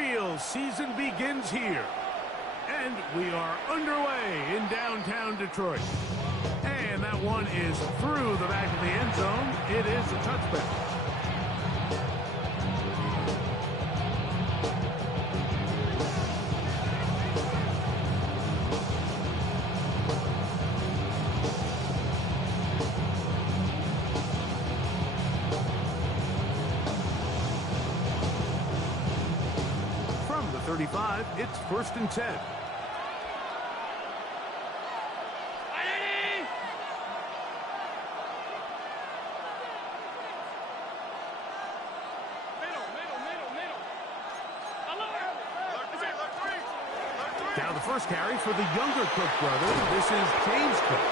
real season begins here. And we are underway in downtown Detroit. And that one is through the back of the end zone. It is a touchback. From the 35, it's 1st and 10. Now the first carry for the younger Cook brothers. This is James Cook.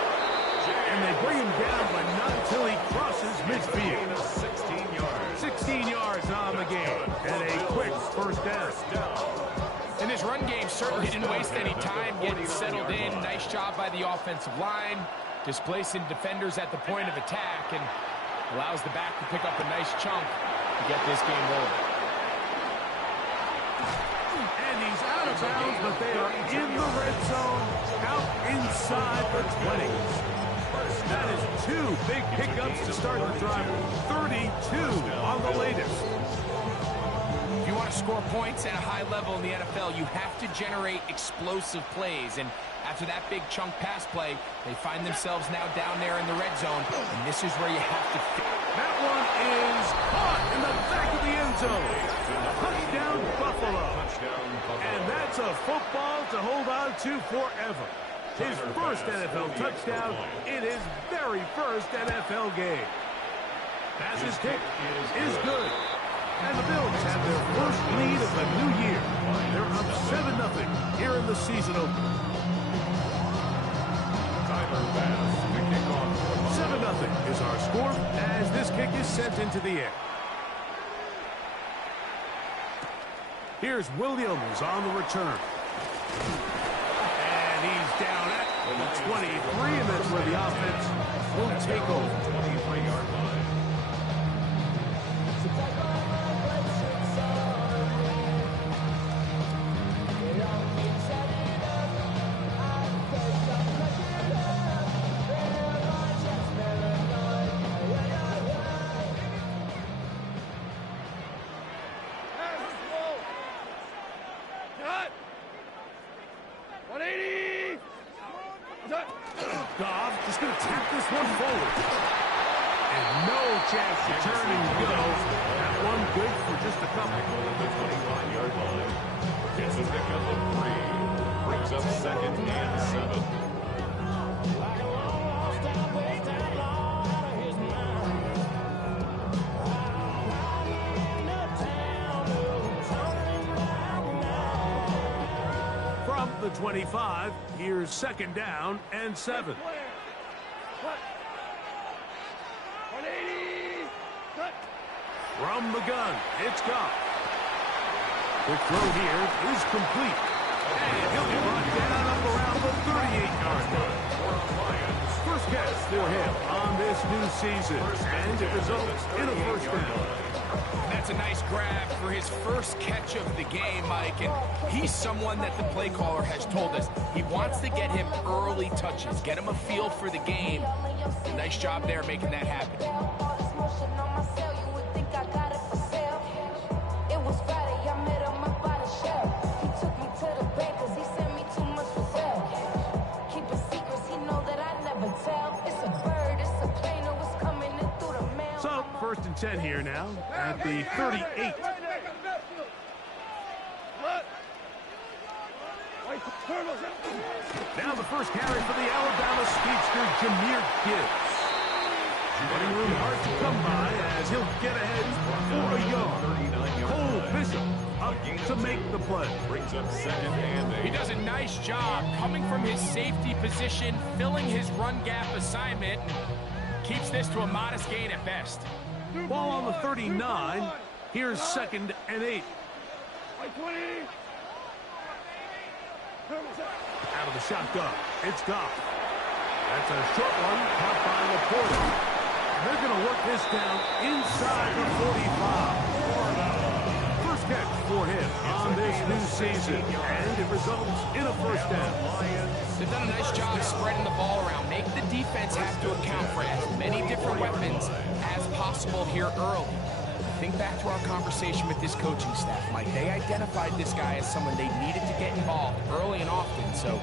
And they bring him down, but not until he crosses midfield. 16 yards. 16 yards on the game. And a quick first down. And this run game certainly didn't waste any time getting settled in. Nice job by the offensive line, displacing defenders at the point of attack, and allows the back to pick up a nice chunk to get this game rolling. And he's out of bounds, but they are in the red zone, out inside the 20s. That is 2 big pickups to start the drive. 32 on the latest. If you want to score points at a high level in the NFL, you have to generate explosive plays. And after that big chunk pass play, they find themselves now down there in the red zone. And this is where you have to fit. That one is caught in the back of the end zone. Touchdown, Buffalo. And that's a football to hold on to forever. His first NFL touchdown in his very first NFL game. Passes kick is good. And the Bills have their first lead of the new year. They're up 7-0 here in the season opener. 7-0 is our score as this kick is sent into the air. Here's Williams on the return. And he's down at the 23, and that's where the offense will take over. 23-yard line. Goff just going to tap this one forward. And no chance to turn and go. That one good for just a couple. The 21-yard line. Gets a pickup of 3. Brings up 2nd and 7. From the 25, here's 2nd down and 7. From the gun, it's Goff. The throw here is complete. And he'll be brought down up around the 38-yard line. First catch for him on this new season. And it results in a first down. That's a nice grab for his first catch of the game, Mike. And he's someone that the play caller has told us he wants to get him early touches, get him a feel for the game. Nice job there making that happen. So, 1st and 10 here now at the 38. Now the first carry for the Alabama speedster, Jahmyr Gibbs. Running room hard to come by as he'll get ahead for a yard. Cole Bishop up to make the play. Brings up 2nd and 8. He does a nice job coming from his safety position, filling his run gap assignment, and keeps this to a modest gain at best. Ball on the 39. Here's 2nd and 8. Out of the shotgun, it's Goff. That's a short one, caught by Laporta. They're going to work this down inside the 45. First catch for him on this new season, and it results in a first down. They've done a nice job spreading the ball around. Make the defense have to account for as many different weapons as possible here early. Think back to our conversation with this coaching staff, Mike. They identified this guy as someone they needed to get involved early and often, so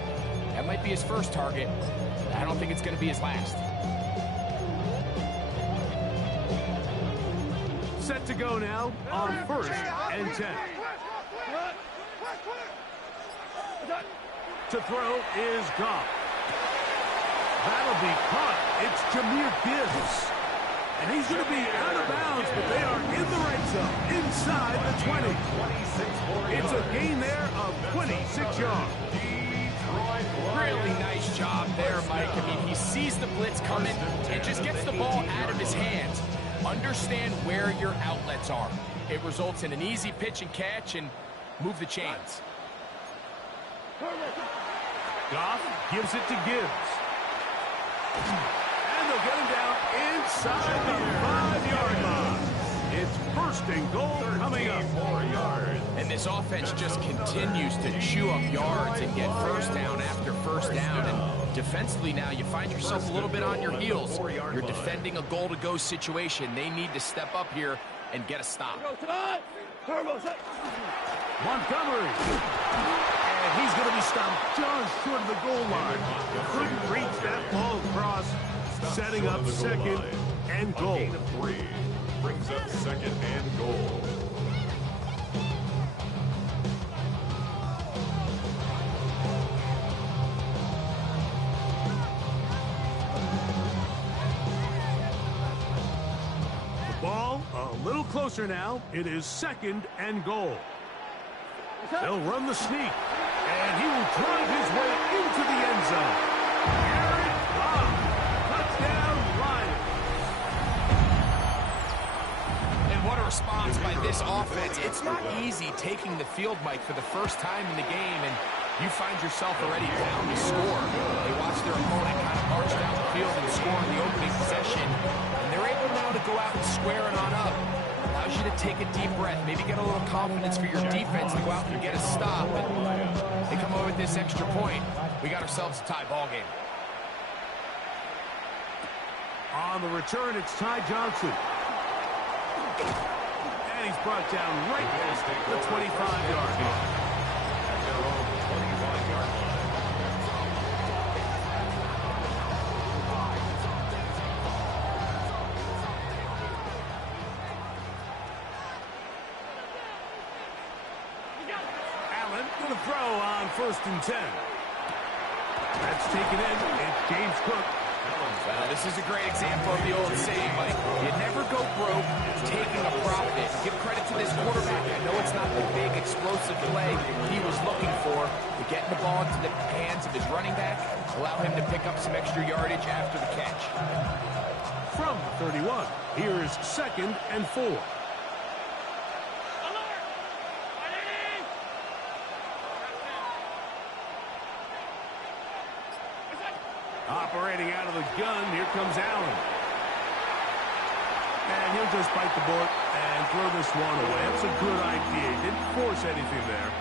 that might be his first target. I don't think it's going to be his last. Set to go now on 1st and 10. To throw is Goff. That'll be caught. It's Jahmyr Gibbs. And he's going to be out of bounds, but they are in the red zone, inside the 20. It's a gain there of 26 yards. Really nice job there, Mike. I mean, he sees the blitz coming and just gets the ball out of his hands. Understand where your outlets are. It results in an easy pitch and catch and move the chains. Goff gives it to Gibbs. And they'll get him down inside the 5-yard line. It's 1st and goal coming up. And this offense just continues to chew up yards and get first down after first down. And defensively now, you find yourself a little bit on your heels. You're defending a goal-to-go situation. They need to step up here and get a stop. Montgomery. And he's going to be stopped just short of the goal line. Couldn't reach that ball across. Setting up 2nd and goal. Gain of 3 brings up 2nd and goal. The ball a little closer now. It is 2nd and goal. They'll run the sneak, and he will drive his way into the end zone. Jared Goff, touchdown Lions. And what a response by this offense. It's not easy taking the field, Mike, for the first time in the game, and you find yourself already down to score. They watch their opponent kind of march down the field and score on the opening possession, and they're able now to go out and square it on up. Allows you to take a deep breath, maybe get a little confidence for your defense to go out and get a stop. And they come over with this extra point. We got ourselves a tie ball game. On the return, it's Ty Johnson. And he's brought down right past the 25-yard line. At their own 25-yard line. Allen going to throw on 1st and 10. That's taken in. It's James Cook. Well, this is a great example of the old saying, Mike. You never go broke taking a profit. Give credit to this quarterback. I know it's not the big explosive play he was looking for, but getting the ball into the hands of his running back, allow him to pick up some extra yardage after the catch. From the 31, here's 2nd and 4. Operating out of the gun, here comes Allen. And he'll just bite the bullet and throw this one away. That's a good idea. He didn't force anything there.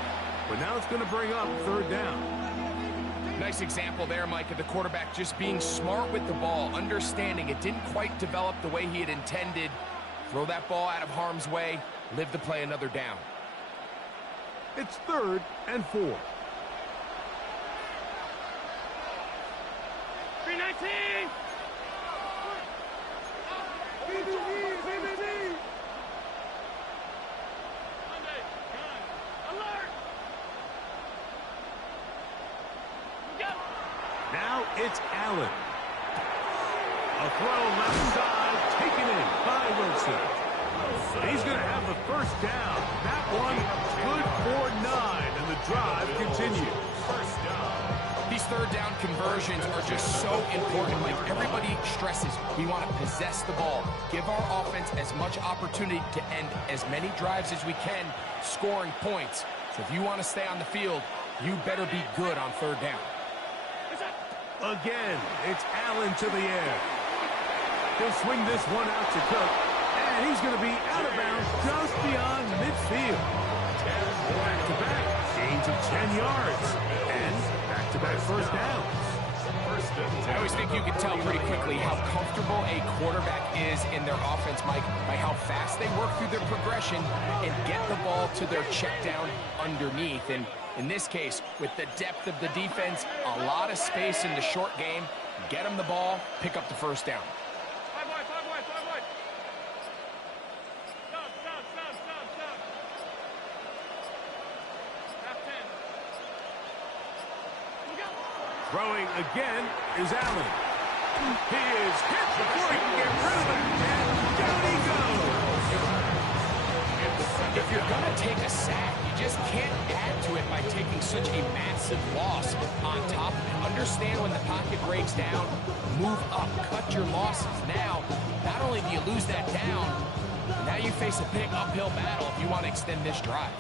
But now it's going to bring up 3rd down. Nice example there, Mike, of the quarterback just being smart with the ball, understanding it didn't quite develop the way he had intended. Throw that ball out of harm's way, live to play another down. It's 3rd and 4. 319! Now it's Allen. A throw left side, taken in by Wilson. He's going to have the 1st down. That one good for 9, and the drive continues. 1st down. These 3rd down conversions are just so important. Like everybody stresses, we want to possess the ball. Give our offense as much opportunity to end as many drives as we can, scoring points. So if you want to stay on the field, you better be good on 3rd down. Again, it's Allen to the air. He'll swing this one out to Cook, and he's going to be out of bounds just beyond midfield. Back-to-back gains of 10 yards. And back-to-back first downs. I always think you can tell pretty quickly how comfortable a quarterback is in their offense, Mike, by how fast they work through their progression and get the ball to their check down underneath. And in this case, with the depth of the defense, a lot of space in the short game, get them the ball, pick up the first down. Throwing again is Allen. He is hit before he can get rid of it. And down he goes. If you're going to take a sack, you just can't add to it by taking such a massive loss on top of it. Understand when the pocket breaks down, move up, cut your losses. Now, not only do you lose that down, now you face a big uphill battle if you want to extend this drive.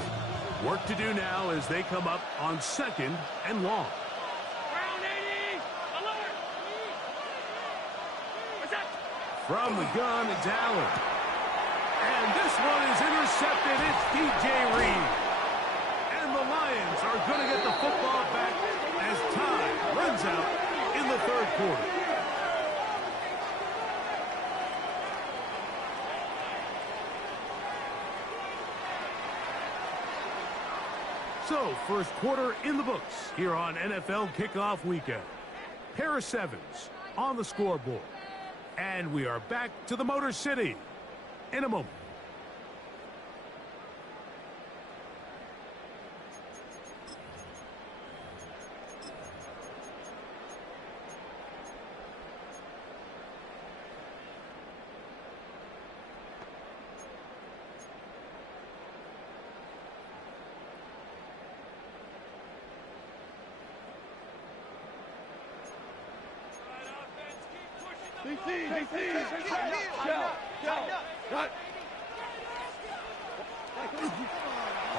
Work to do now as they come up on 2nd and long. From the gun, it's Allen. And this one is intercepted. It's DJ Reed. And the Lions are going to get the football back as time runs out in the 3rd quarter. So, 1st quarter in the books here on NFL Kickoff Weekend. Pair of sevens on the scoreboard. And we are back to the Motor City in a moment.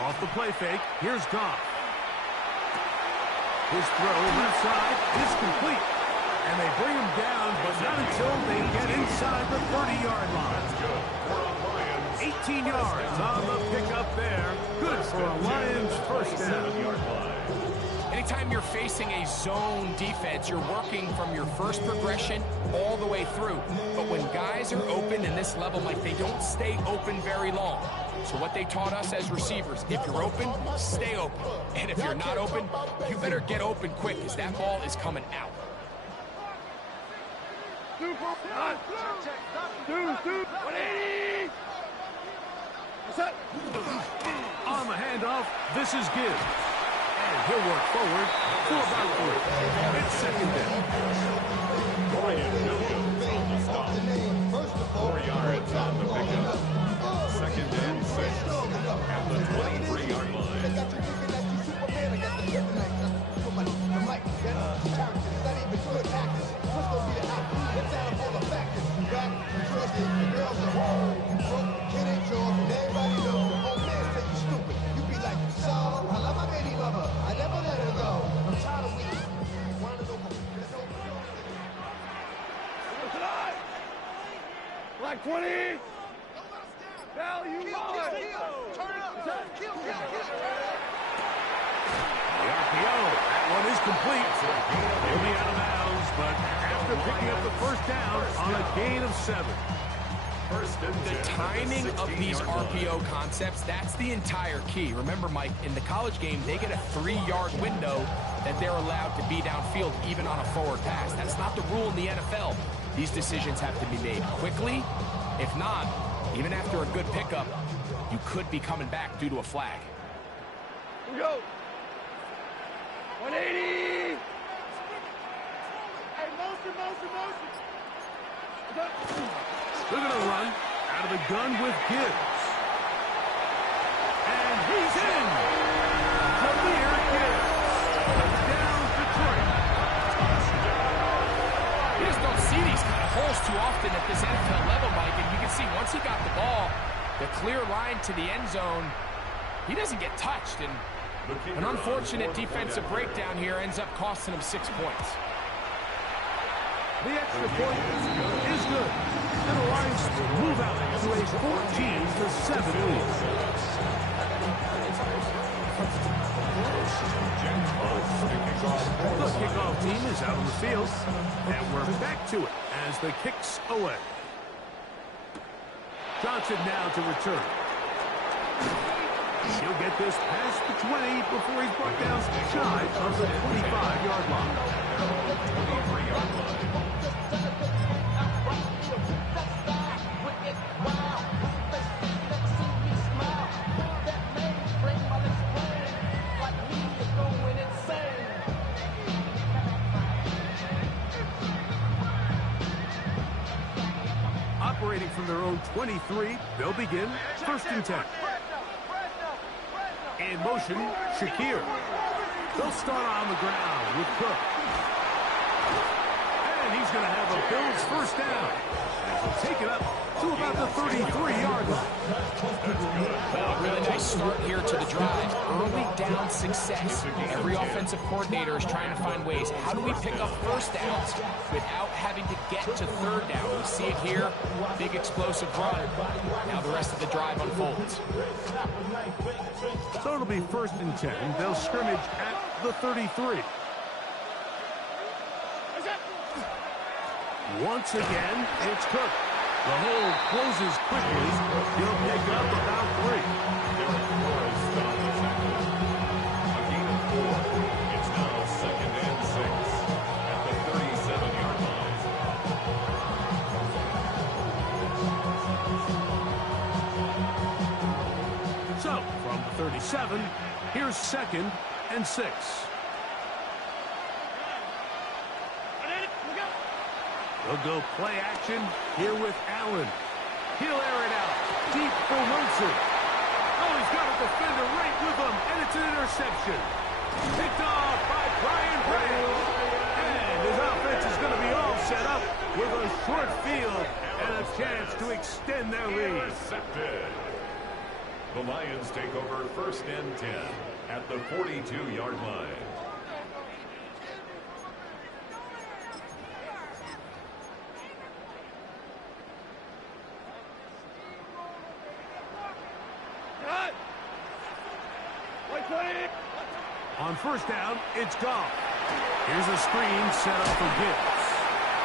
Off the play fake, here's Goff. His throw left side is complete. And they bring him down, but not until they get inside the 30-yard line. 18 yards on the pickup there. Good for a Lions first down. Anytime you're facing a zone defense, you're working from your first progression all the way through. But when guys are open in this level, Mike, they don't stay open very long. So what they taught us as receivers, if you're open, stay open. And if you're not open, you better get open quick because that ball is coming out. On the handoff, this is Gibbs. And he'll work forward for about 3. It's 2nd down. Brian Williams on the stop. 4 yards on the pickup. 2nd and 6 at the 23-yard line. Black 20. Value on. Turn it up. Kill. The RPO, that one is complete. He'll be out of bounds, but after picking up the first down on a gain of 7. The timing of these RPO concepts, that's the entire key. Remember, Mike, in the college game, they get a 3-yard window that they're allowed to be downfield, even on a forward pass. That's not the rule in the NFL. These decisions have to be made quickly. If not, even after a good pickup, you could be coming back due to a flag. Here we go. 180. Hey, motion. They're going to run out of the gun with Gibbs. And he's in. Jahmyr Gibbs. Down Detroit. You just don't see these kind of holes too often at this NFL level, Mike. And you can see once he got the ball, the clear line to the end zone, he doesn't get touched. And an unfortunate defensive breakdown here ends up costing him 6 points. The extra point is good. And the Lions move out to a 14-7 lead. kickoff team is out on the field, and we're back to it as the kick's away. Johnson now to return. He'll get this past the 20 before he's brought down shy of the 25-yard line. 23-yard line. Operating from their own 23, they'll begin 1st and 10. In motion, Shakir. They'll start on the ground with Cook. And he's going to have a Bills first down. And he'll take it up to about the 33-yard line. Well, a really nice start here to the drive. Early down success. Every offensive coordinator is trying to find ways. How do we pick up first downs without having to get to 3rd down? We see it here. Big explosive run. Now the rest of the drive unfolds. So it'll be 1st and 10. They'll scrimmage at the 33. Once again, it's Cook. The hole closes quickly. He'll pick up about 3. Derek Morris on the tackle. A gain of 4. It's now 2nd and 6 at the 37-yard line. So, from the 37, here's 2nd and 6. They'll go play action here with Allen. He'll air it out deep for Wilson. Oh, he's got a defender right with him, and it's an interception. Picked off by Brian Bryant. And his offense is going to be all set up with a short field and a chance to extend their lead. Intercepted. The Lions take over 1st and 10 at the 42-yard line. On 1st down, it's Goff. Here's a screen set up for Gibbs.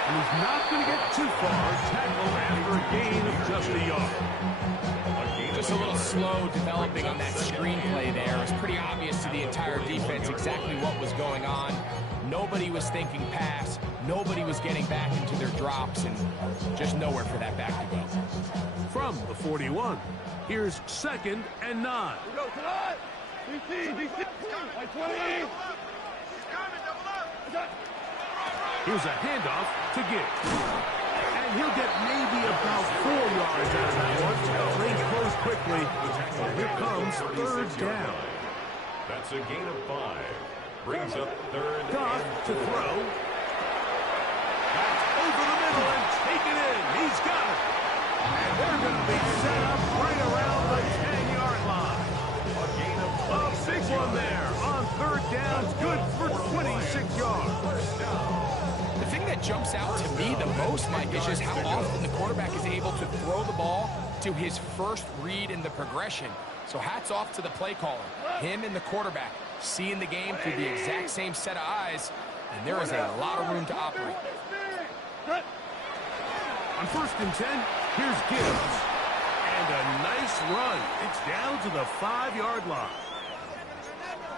And he's not going to get too far. Tackle after a gain of just a yard. Just a little slow developing on that screenplay there. It was pretty obvious to the entire defense exactly what was going on. Nobody was thinking pass. Nobody was getting back into their drops, and just nowhere for that back to go. From the 41, here's 2nd and 9. Go tonight. DC, like 20. Here's a handoff to Gibbs. And he'll get maybe about 4 yards out of that one. Things close quickly. Here comes 3rd down. That's a gain of 5. Brings up 3rd Goff and to 4. throw. That's over the middle and taken in. He's got it. And they're going to be set up right around the 10-yard line. A gain of A big one there on 3rd down. Good for 26 yards. The thing that jumps out to me the most, Mike, is just how often the quarterback is able to throw the ball to his first read in the progression. So hats off to the play caller. Him and the quarterback seeing the game through the exact same set of eyes, and there is a lot of room to operate. On 1st and 10, here's Gibbs. And a nice run. It's down to the 5-yard line.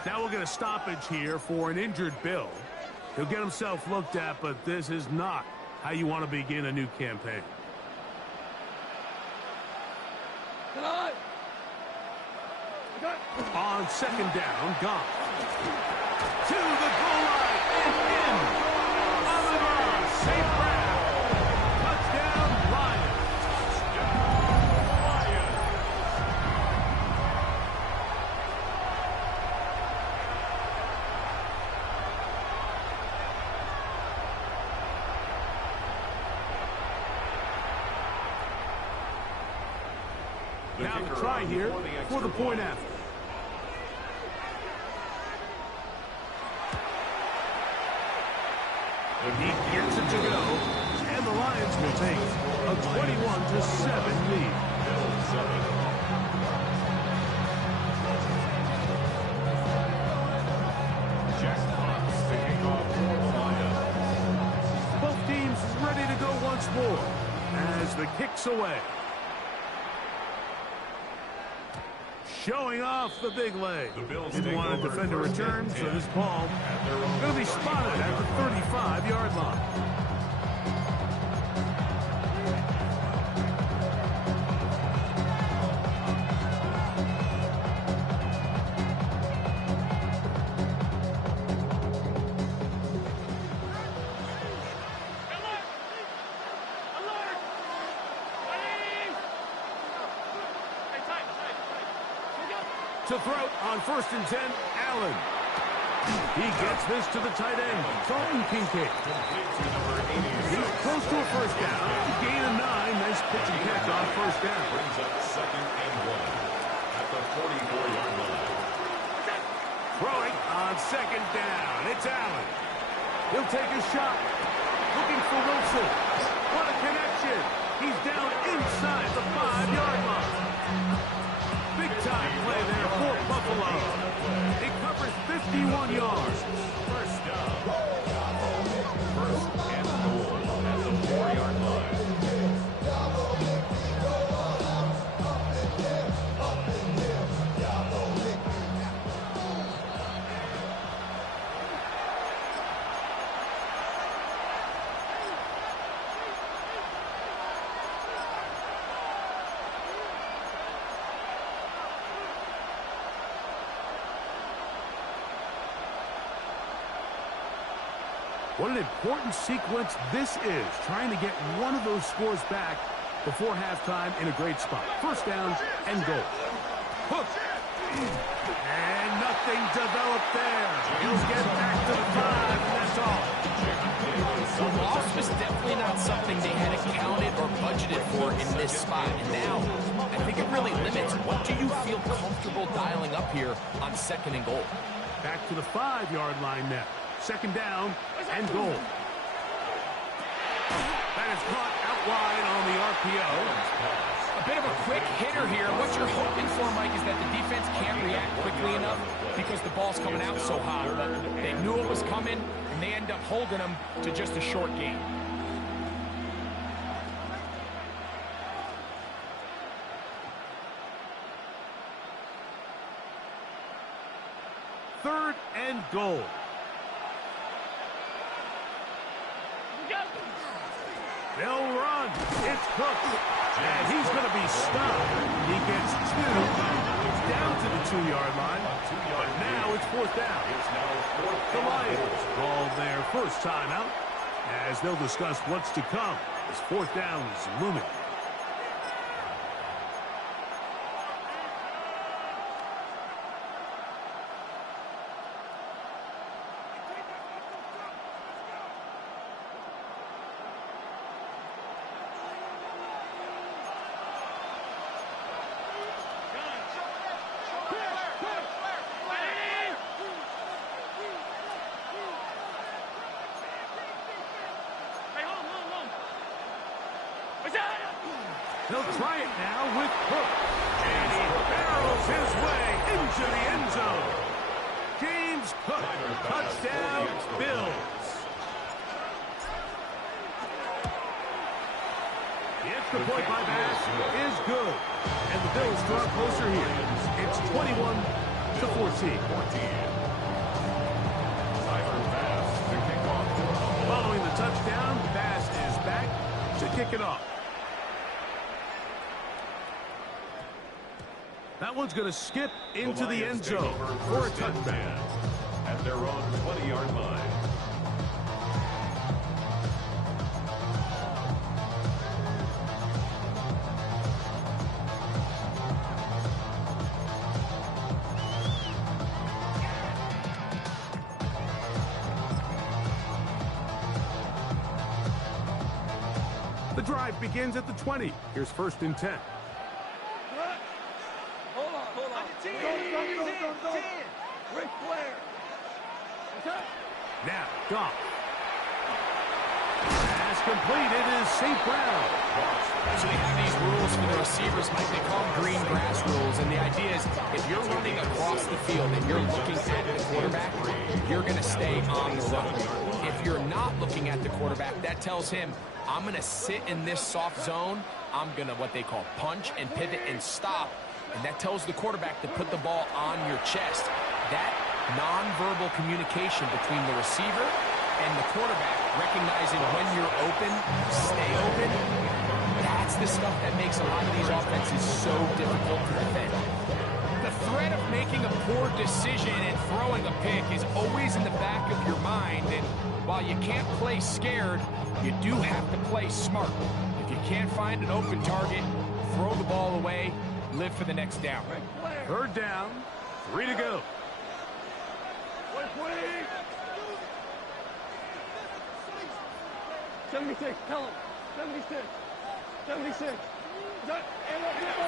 Now we'll get a stoppage here for an injured Bill. He'll get himself looked at, but this is not how you want to begin a new campaign. On 2nd down, Goff. To the goal line and in. On the ground, safe grab. Touchdown, Lions. Now the try here for the point after. He gets it to go, and the Lions will take a 21-7 lead. Jack Fox to kick off for more as the kick's away. Showing off the big leg. Didn't want to defend a return, so this ball going to be spotted at the 35-yard line. To throw on 1st and 10, Allen. He gets this to the tight end, Dalton Kincaid. He's close to a first down. Gain of 9. Nice pitch and catch on first down. Brings up 2nd and 1 at the 44-yard line. Throwing on 2nd down. It's Allen. He'll take a shot. Looking for Wilson. What a connection. He's down inside the 5-yard line. Big-time play there for Buffalo. It covers 51 yards. First down. First and goal at the 4-yard line. What an important sequence this is, trying to get one of those scores back before halftime in a great spot. First down and goal. Hook. And nothing developed there. He'll get back to the 5, and that's all. The loss was definitely not something they had accounted or budgeted for in this spot. And now, I think it really limits what do you feel comfortable dialing up here on 2nd and goal. Back to the 5-yard line now. 2nd down and goal. That is caught out wide on the RPO. A bit of a quick hitter here. What you're hoping for, Mike, is that the defense can't react quickly enough because the ball's coming out so hot. But they knew it was coming, and they end up holding them to just a short gain. Third and goal. They'll run. It's Cook. And he's going to be stopped. He gets 2. It's down to the 2-yard line. But now it's 4th down. The Lions called their first timeout as they'll discuss what's to come as 4th down is looming. They'll try it now with Cook. And he barrels his way into the end zone. James Cook, touchdown, Bills. The extra point by Bass is good. And the Bills draw closer here. It's 21-14. Following the touchdown, Bass is back to kick it off. That one's going to skip into the end zone for a touchdown. At their own 20-yard line. The drive begins at the 20. Here's 1st and 10. Ric Flair. Now, Goff. Pass completed is St. Brown. So they have these rules for the receivers, Mike. They call them green grass rules. And the idea is if you're running across the field and you're looking at the quarterback, you're going to stay on the run. If you're not looking at the quarterback, that tells him, I'm going to sit in this soft zone. I'm going to what they call punch and pivot and stop. And that tells the quarterback to put the ball on your chest. That nonverbal communication between the receiver and the quarterback, recognizing when you're open, stay open, that's the stuff that makes a lot of these offenses so difficult to defend. The threat of making a poor decision and throwing a pick is always in the back of your mind, and while you can't play scared, you do have to play smart. If you can't find an open target, throw the ball away, live for the next down. Third down, 3 to go. 76, tell him. 76. 76.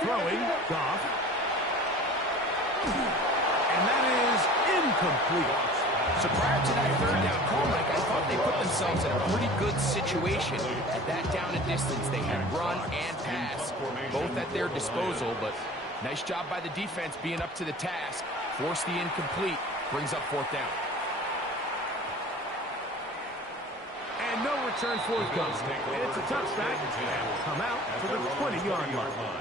Throwing, Goff. And that is incomplete. So prior to that third down call, Mike, I thought they put themselves in a pretty good situation at that down and distance. They had run and pass, both at their disposal, but nice job by the defense being up to the task. Force the incomplete, brings up fourth down. And no return for it goes. It's a touchback and will come out to the 20-yard line.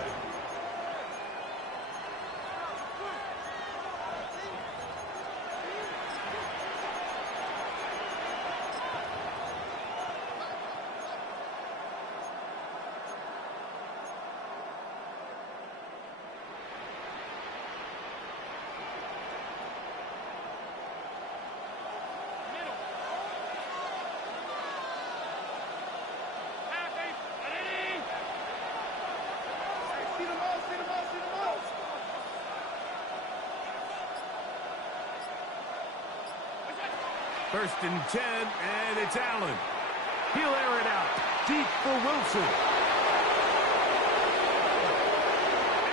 First and 10, and it's Allen. He'll air it out deep for Wilson.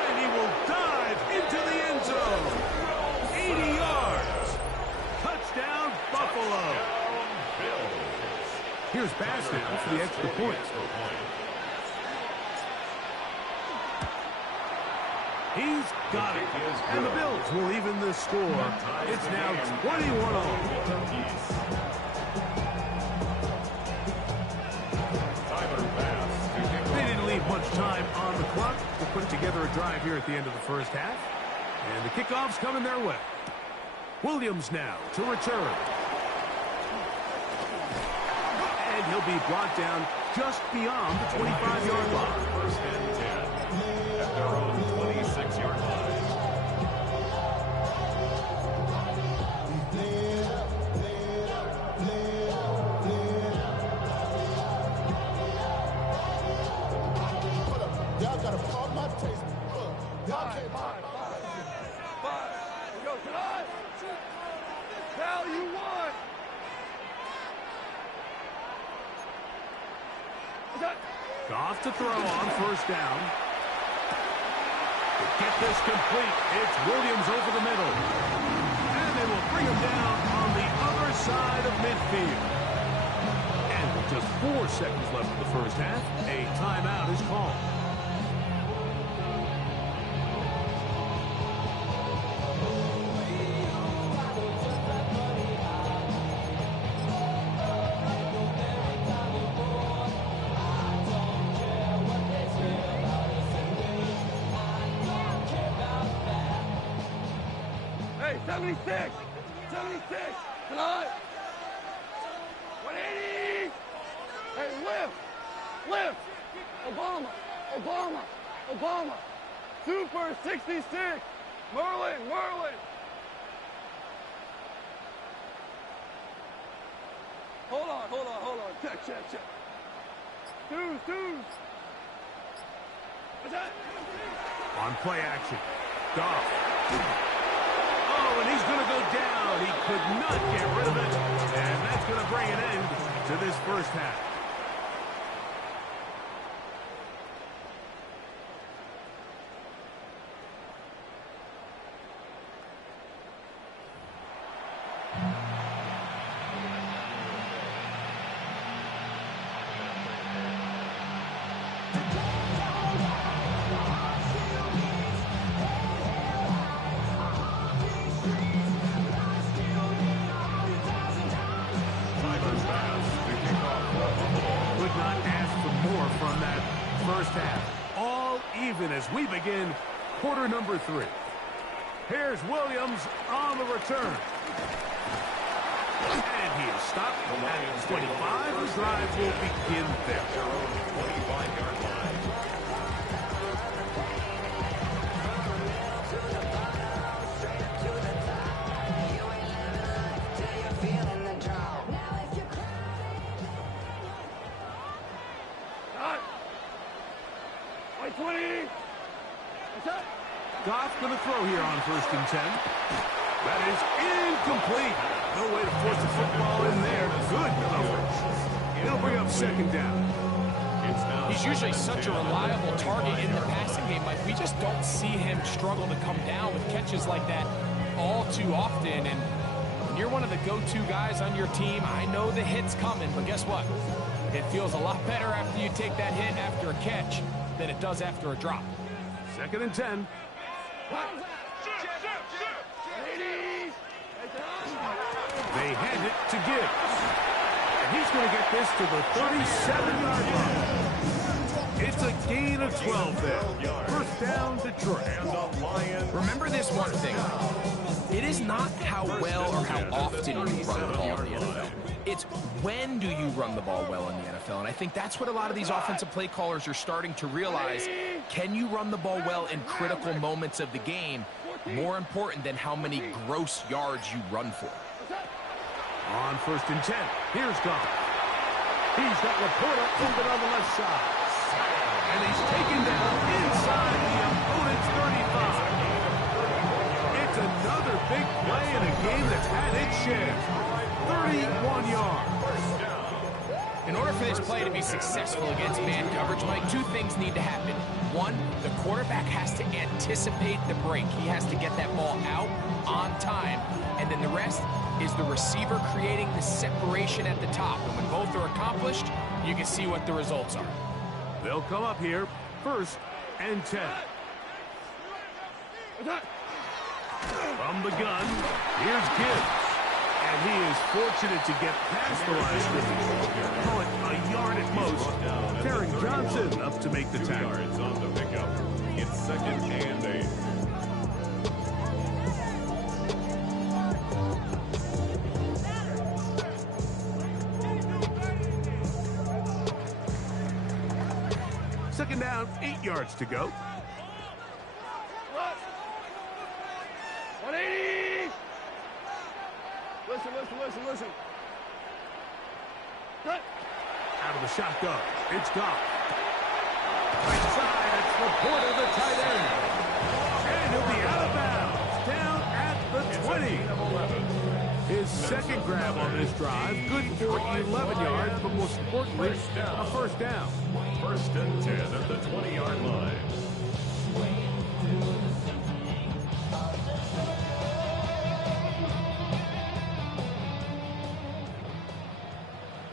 And he will dive into the end zone. 80 yards. Touchdown, Buffalo. Here's Basket for the extra point. He's got it. And the Bills will even the score. It's now 21-all. They didn't leave much time on the clock to put together a drive here at the end of the first half. And the kickoff's coming their way. Williams now to return. And he'll be brought down just beyond the 25-yard line. First and 10 at their own 26-yard line. Y'all got to pause my taste. Y'all can't Five. Go tonight. Hell, you won. Goff to throw on first down. To get this complete, it's Williams over the middle. And they will bring him down on the other side of midfield. And with just 4 seconds left in the first half, a timeout is called. Hey, 76. 76. Tonight. 180. Hey, lift. Obama. Super 66. Merlin. Hold on. Check. Deuce. What's that? On play action. Goff. Oh, and he's going to go down. He could not get rid of it. And that's going to bring an end to this first half. even as we begin quarter number 3. Here's Williams on the return. And he is stopped at 25. The drive will begin there. 25-yard line. White 20. Goff going to throw here on 1st and 10. That is incomplete. No way to force the football in there. Good coverage. It'll bring up 2nd down. He's usually such a reliable target in the passing game. Like, we just don't see him struggle to come down with catches like that all too often. And when you're one of the go-to guys on your team, I know the hit's coming, but guess what? It feels a lot better after you take that hit after a catch than it does after a drop. 2nd and 10. They hand it to Gibbs. And he's going to get this to the 37-yard line. It's a gain of 12 there. 1st down, Detroit. Remember this one thing. It is not how well or how often you run the ball in the NFL. It's when do you run the ball well in the NFL. And I think that's what a lot of these offensive play callers are starting to realize. Can you run the ball well in critical moments of the game? More important than how many gross yards you run for. On 1st and 10, here's Goff. He's got Laporta open on the left side. And he's taken down inside the opponent's 35. It's another big play in a game that's had its share. 31 yards. In order for this play to be successful against man coverage, Mike, 2 things need to happen. 1, the quarterback has to anticipate the break. He has to get that ball out on time. And then the rest is the receiver creating the separation at the top. And when both are accomplished, you can see what the results are. They'll come up here, 1st and 10. From the gun, here's Gibbs. And he is fortunate to get past the line of scrimmage. Call it a yard at most. Taron Johnson up to make the tackle. Yards on the pickup. It's 2nd and 8. Second down, 8 yards to go. 180. Listen. Cut. Out of the shotgun, it's Goff. Right side, it's Laporta, the tight end. And he'll be out of bounds, down at the 20. His 2nd grab on this drive, good for 11 yards, but most importantly, a 1st down. 1st and 10 at the 20-yard line.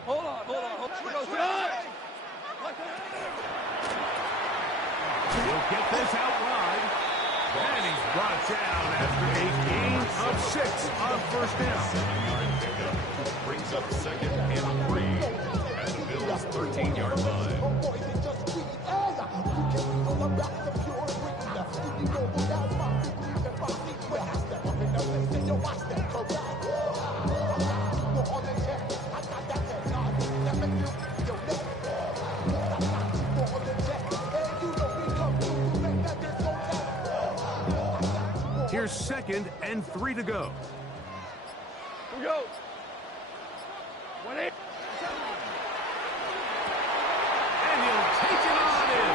Hold on. He'll get this out wide. And he's brought down after a gain of 6 on 1st down. 7-yard pickup brings up 2nd and 3 at the Bills' 13-yard line. Here's 2nd and 3 to go. Here we go. 180. And he'll take it on in.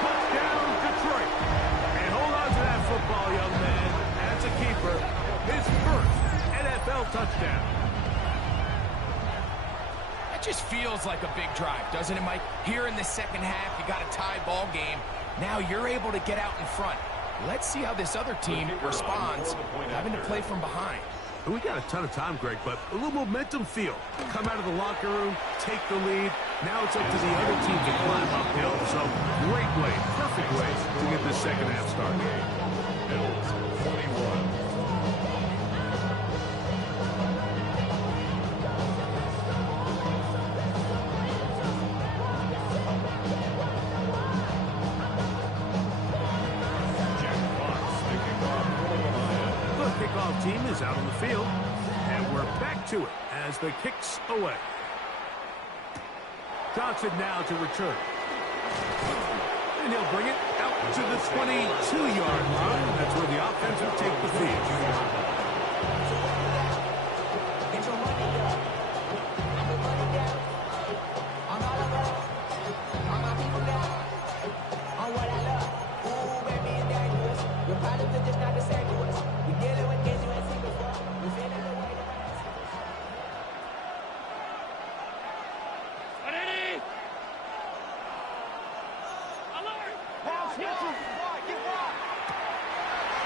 Touchdown, Detroit. And hold on to that football, young man. That's a keeper. His 1st NFL touchdown. That just feels like a big drive, doesn't it, Mike? Here in the 2nd half, you got a tie ball game. Now you're able to get out in front. Let's see how this other team responds, having to play from behind. We got a ton of time, Greg, but a little momentum feel. Come out of the locker room, take the lead. Now it's up to the other team to climb uphill. So, great way, perfect way to get this 2nd half started. Bills 21. kickoff team is out on the field. And we're back to it as the kick's away. Johnson now to return. And he'll bring it out to the 22-yard line. That's where the offense will take the field.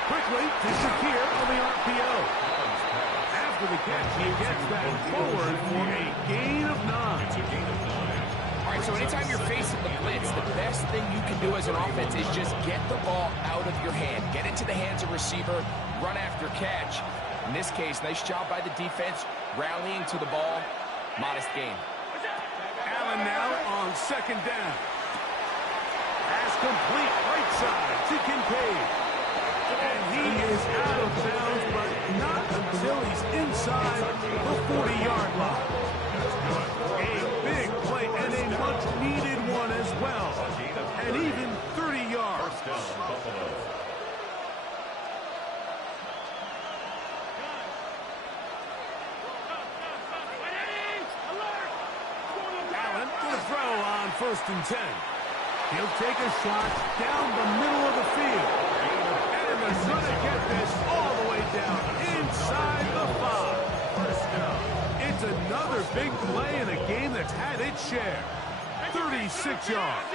Quickly to Shakir on the RPO. After the catch, he gets that forward for a gain of 9. It's a gain of 9. All right, so anytime you're facing the blitz, the best thing you can do as an offense is just get the ball out of your hand. Get into the hands of receiver, run after catch. In this case, nice job by the defense, rallying to the ball. Modest gain. Allen now on second down. Pass complete right side to Kincaid. And he is out of bounds, but not until he's inside the 40-yard line. A big play and a much-needed one as well. And even 30 yards. First down, Buffalo. Allen to throw on 1st and 10. He'll take a shot down the middle of the field. And they're going to get this all the way down inside the 5. First down. It's another big play in a game that's had its share. 36 yards.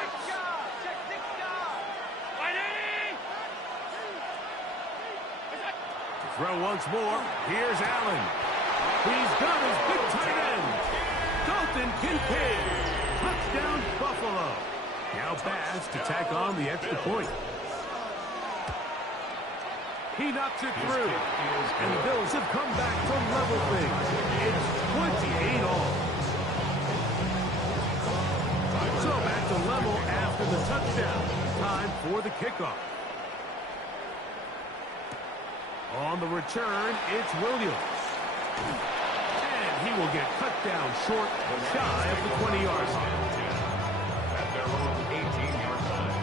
To throw once more. Here's Allen. He's got his big tight end. Dalton Kincaid. Touchdown, Buffalo. Now Bass to tack on the extra point. He knocks it through. And the Bills have come back to level things. It's 28 all. So back to level after the touchdown. Time for the kickoff. On the return, it's Williams. And he will get cut down short, shy of the 20-yard line. At their own 18-yard line.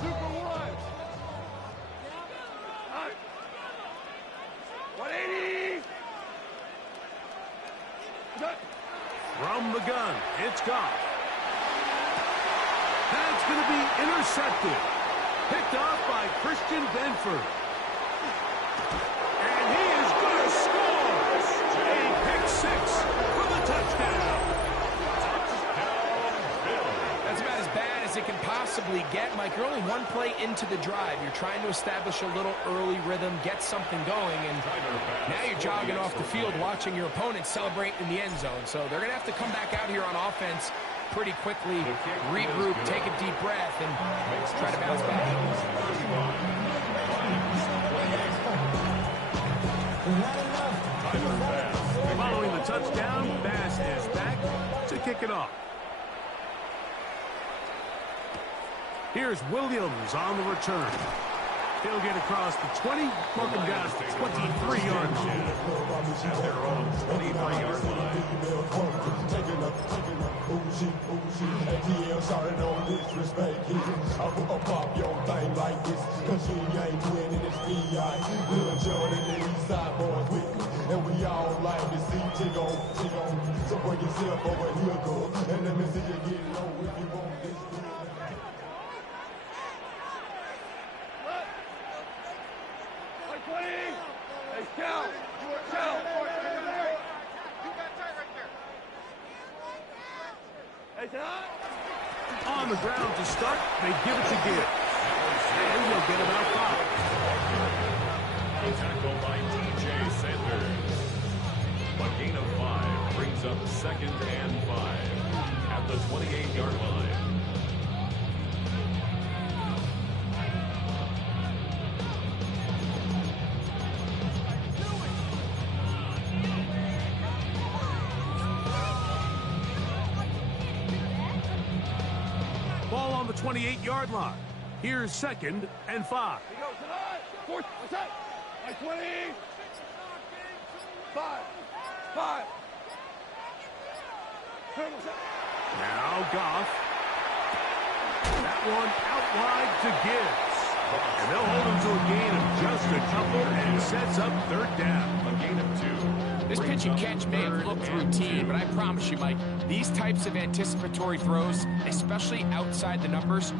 Super one. 180. From the gun, it's Goff. That's going to be intercepted. Picked off by Christian Benford. And he is going to score. A pick 6 for the touchdown. That's about as bad as it can possibly get, Mike. You're only one play into the drive. You're trying to establish a little early rhythm, get something going, and now you're jogging off the field watching your opponent celebrate in the end zone. So they're going to have to come back out here on offense pretty quickly, regroup, take a deep breath, and try to bounce back. Following the touchdown, Bass is back to kick it off. Here's Williams on the return. He'll get across the 20, welcome down to 23-yard line. At their own 23-yard line. ATL started on disrespect. I pop your thing like this, cause you ain't winning this PI. Lil John and the East Side boys with me, and we all like to see tick on. So bring yourself over here, girl, and let me see you get low if you want this. Hey, Cal! Cal! Hey, On the ground to start, they give it to Gibbs. And he'll get about 5. A tackle by DJ Sanders. A gain of 5 brings up 2nd and 5 at the 28-yard line. 28-yard line. Here's 2nd and 5. Here you go, tonight. Fourth, what's that? Like 20. 5. Now Goff. That one out wide to Gibbs. And they'll hold him to a gain of just a couple and sets up 3rd down. A gain of 2. This pitch and catch may have looked routine, but I promise you, Mike, these types of anticipatory throws, especially outside the numbers,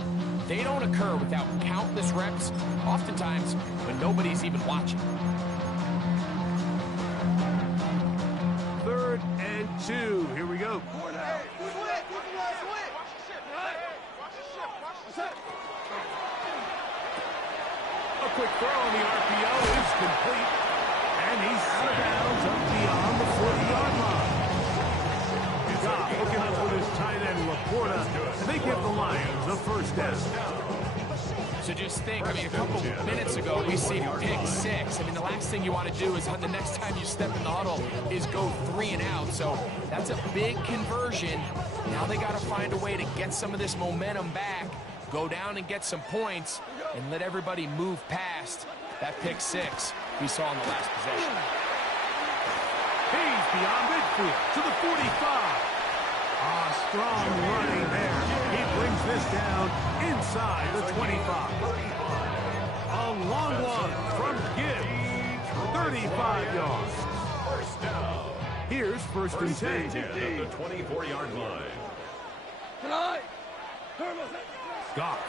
they don't occur without countless reps, oftentimes when nobody's even watching. 3rd and 2. Here we go. A quick throw on the RPO is complete. And he's out of bounds up beyond the 40-yard line. Goff hooking up with his tight end Laporta, and they give the Lions a 1st down. So just think, I mean, a couple minutes ago, we see pick 6. I mean, the last thing you want to do is the next time you step in the huddle is go 3 and out. So that's a big conversion. Now they got to find a way to get some of this momentum back, go down and get some points, and let everybody move past that pick 6 we saw in the last possession. He's beyond midfield to the 45. Strong running there. He brings this down inside the 25. A long one from Gibbs. 35 yards. 1st down. Here's 1st and 10. At the 24-yard line. Tonight. Goff.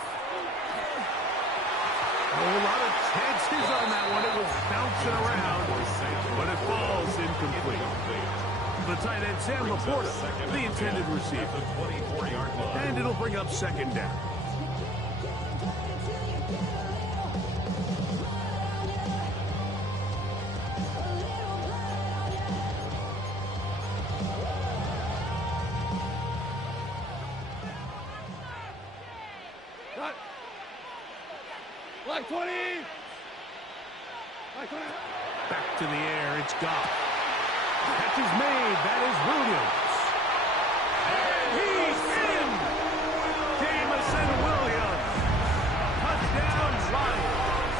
A whole lot of chances on that one. It was bouncing around, but it falls incomplete. The tight end, Sam Laporta, the intended receiver. And it'll bring up 2nd down. Like 20. Like 20. Back to the air, it's Goff. Catch is made, that is Williams. He's in! Jameson Williams. Touchdown, Lions.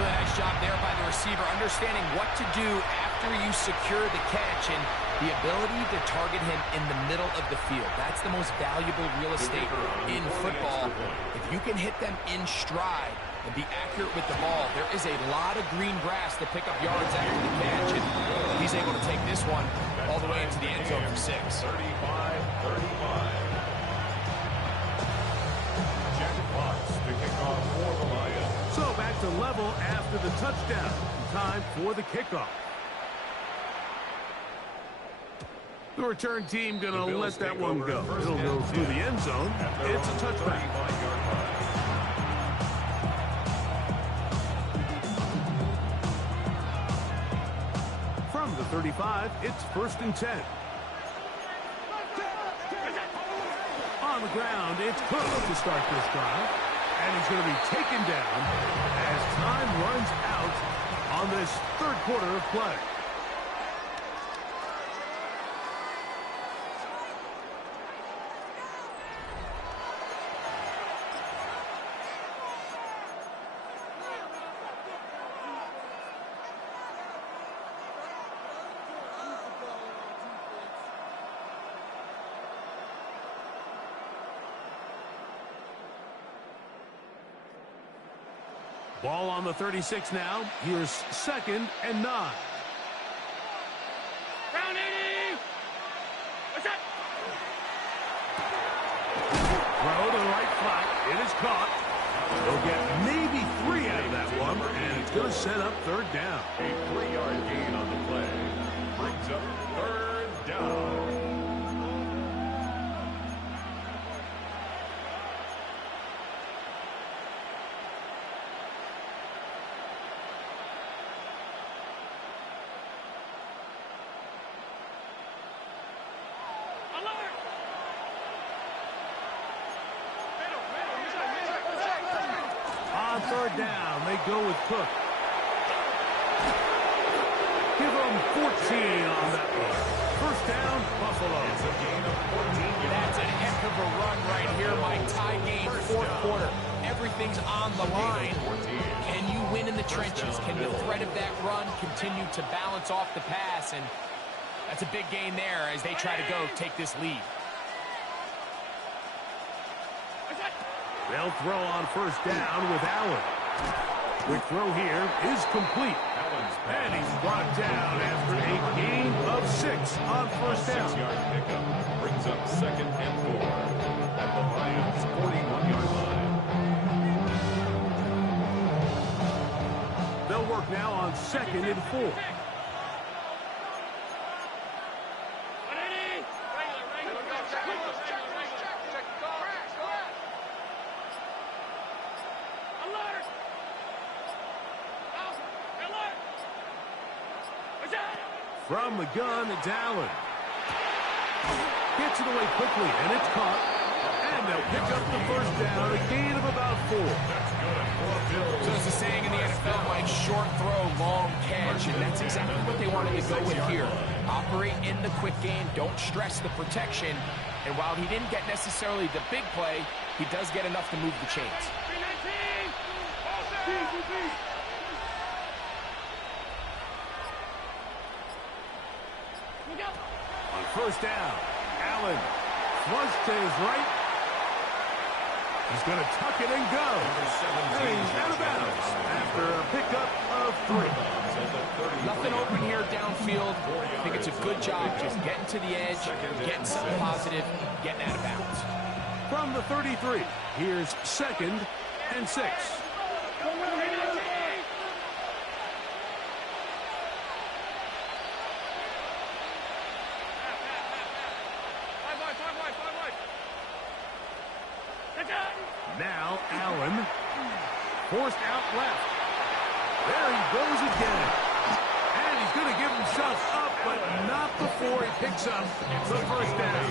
Really nice job there by the receiver, understanding what to do after you secure the catch and the ability to target him in the middle of the field. That's the most valuable real estate in football. If you can hit them in stride and be accurate with the ball, there is a lot of green grass to pick up yards after the catch, and he's able to take this one all the way into the end zone for 6. 35-35. Jack Fox to kick off for the Lions. So back to level after the touchdown. Time for the kickoff. The return team going to let that one go. It'll go through the end zone. It's a touchback. From the 35, it's 1st and 10. On the ground, it's Cook to start this drive. And he's going to be taken down as time runs out on this 3rd quarter of play. Ball on the 36 now. Here's 2nd and 9. Down 80. What's that? Throw to the right flat. It is caught. They'll get maybe 3 out of that one, and it's going to set up 3rd down. A 3-yard gain on the play. Brings up 3rd down. On 3rd down, they go with Cook. Give them 14 on that one. First down, Buffalo. It's a gain of 14 yards. That's a heck of a run right here, Mike. Tie game, fourth quarter. Everything's on the line. Can you win in the trenches? Can the threat of that run continue to balance off the pass? And that's a big gain there as they try to go take this lead. They'll throw on first down with Allen. Quick throw here is complete. And he's brought down after a gain of 6 on first down. 6-yard pickup brings up 2nd and 4 at the Lions' 41-yard line. They'll work now on 2nd and 4. From the gun, it's Allen. Gets it away quickly, and it's caught. And they'll pick up the first down, a gain of about 4. So as the saying in the NFL, Mike, short throw, long catch, and that's exactly what they wanted to go with here. Operate in the quick game, don't stress the protection, and while he didn't get necessarily the big play, he does get enough to move the chains. On first down, Allen flush to his right. He's going to tuck it and go. And he's out of bounds after a pickup of 3. Nothing open here downfield. I think it's a good job just getting to the edge, getting something positive, getting out of bounds. From the 33, here's 2nd and 6. Now Allen forced out left. There he goes again. And he's going to give himself up, but not before he picks up the first down.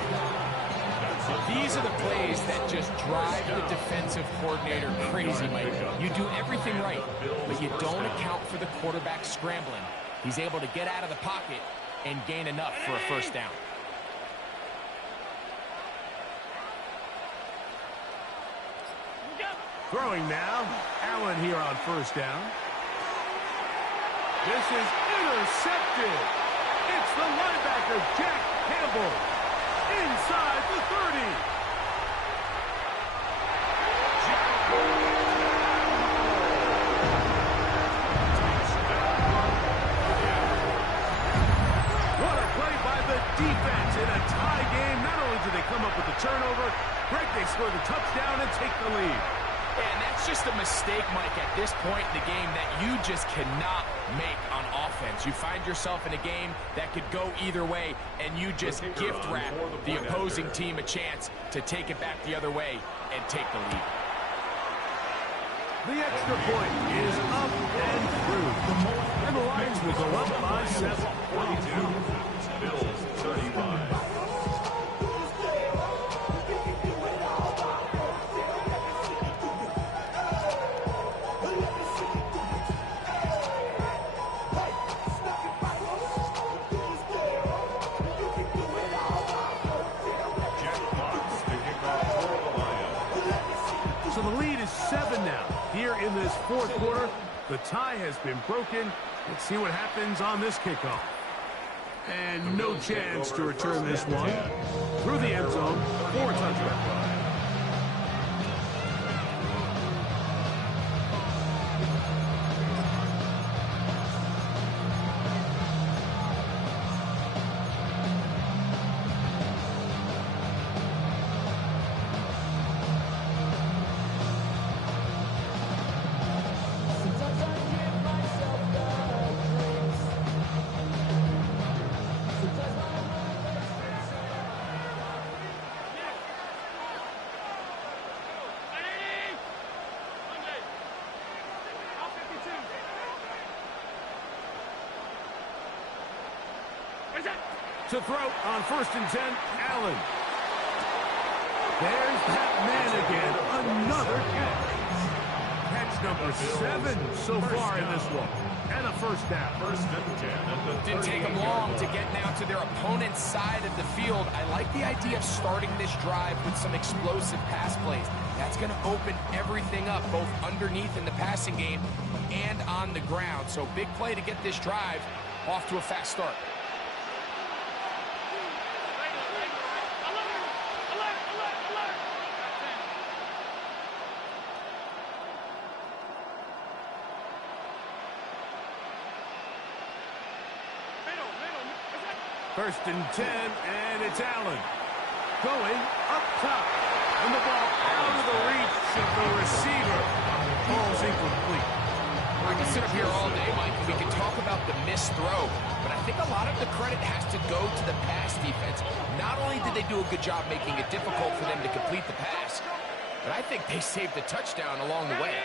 These are the plays that just drive the defensive coordinator crazy, Mike. You do everything right, but you don't account for the quarterback scrambling. He's able to get out of the pocket and gain enough for a first down. Throwing now, Allen here on first down. This is intercepted. It's the linebacker, Jack Campbell, inside the 30. What a play by the defense in a tie game. Not only did they come up with the turnover, Greg, they score the touchdown and take the lead. And that's just a mistake, Mike, at this point in the game that you just cannot make on offense. You find yourself in a game that could go either way, and you just gift wrap the opposing team a chance to take it back the other way and take the lead. The extra point is up and through. And the Lions will go up by 7. 22, Bills 35. So the lead is 7 now. Here in this fourth quarter, the tie has been broken. Let's see what happens on this kickoff. And no chance to return this one. Through the end zone, 4 touchdowns. To throw on 1st and 10, Allen. There's that man again. Another catch. Catch That's number 7 so far in this one. And a first down. First and 10 at the Didn't take them long to get now to their opponent's side of the field. I like the idea of starting this drive with some explosive pass plays. That's going to open everything up, both underneath in the passing game and on the ground. So big play to get this drive off to a fast start. First and 10, and it's Allen. Going up top. And the ball out of the reach of the receiver. Ball's incomplete. I can sit up here all day, Mike, and we can talk about the missed throw, but I think a lot of the credit has to go to the pass defense. Not only did they do a good job making it difficult for them to complete the pass, but I think they saved the touchdown along the way.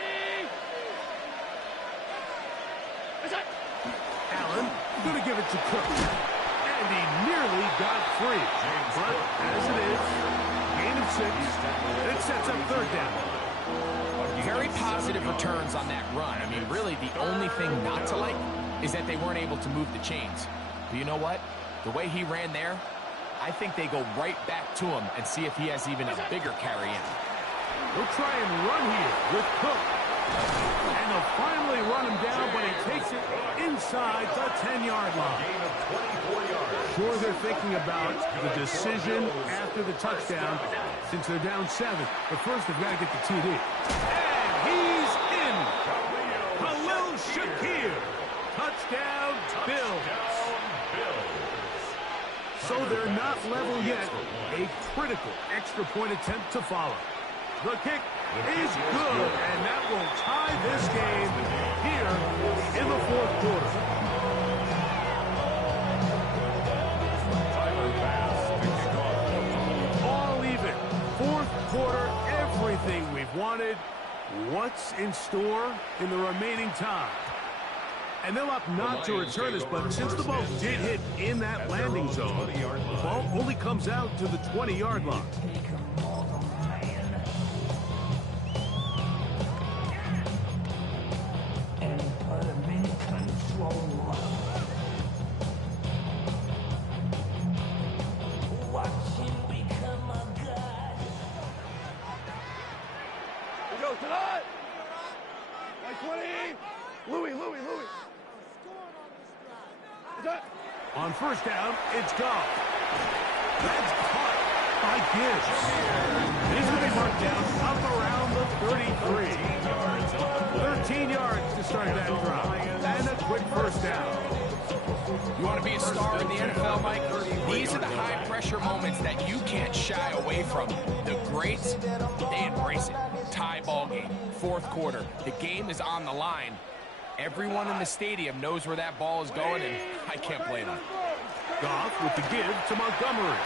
Allen going to give it to Cook. And he nearly got free. But as it is, gain of 6, it sets up third down. Very positive returns on that run. I mean, really, the only thing not to like is that they weren't able to move the chains. But you know what? The way he ran there, I think they go right back to him and see if he has even a bigger carry in. They'll try and run here with Cook. And they'll finally run him down, but he takes it inside the 10-yard line. Sure, they're thinking about the decision after the touchdown since they're down 7. But first, they've got to get the TD. And he's in. Khalil Shakir. Touchdown, Bills. So they're not level yet. A critical extra point attempt to follow. The kick is good, and that will tie this game here in the fourth quarter. All even. Fourth quarter, everything we've wanted. What's in store in the remaining time? And they'll opt not to return this, but since the ball did hit in that landing zone, the ball only comes out to the 20-yard line. On first down, it's Goff. That's caught by Gibbs. He's going to be marked down up around the 33. 13 yards to start that drive. And a quick first down. You want to be a star in the NFL, Mike? These are the high-pressure moments that you can't shy away from. The greats, they embrace it. Tie ball game, fourth quarter. The game is on the line. Everyone in the stadium knows where that ball is going, and I can't blame them. Goff with the give to Montgomery.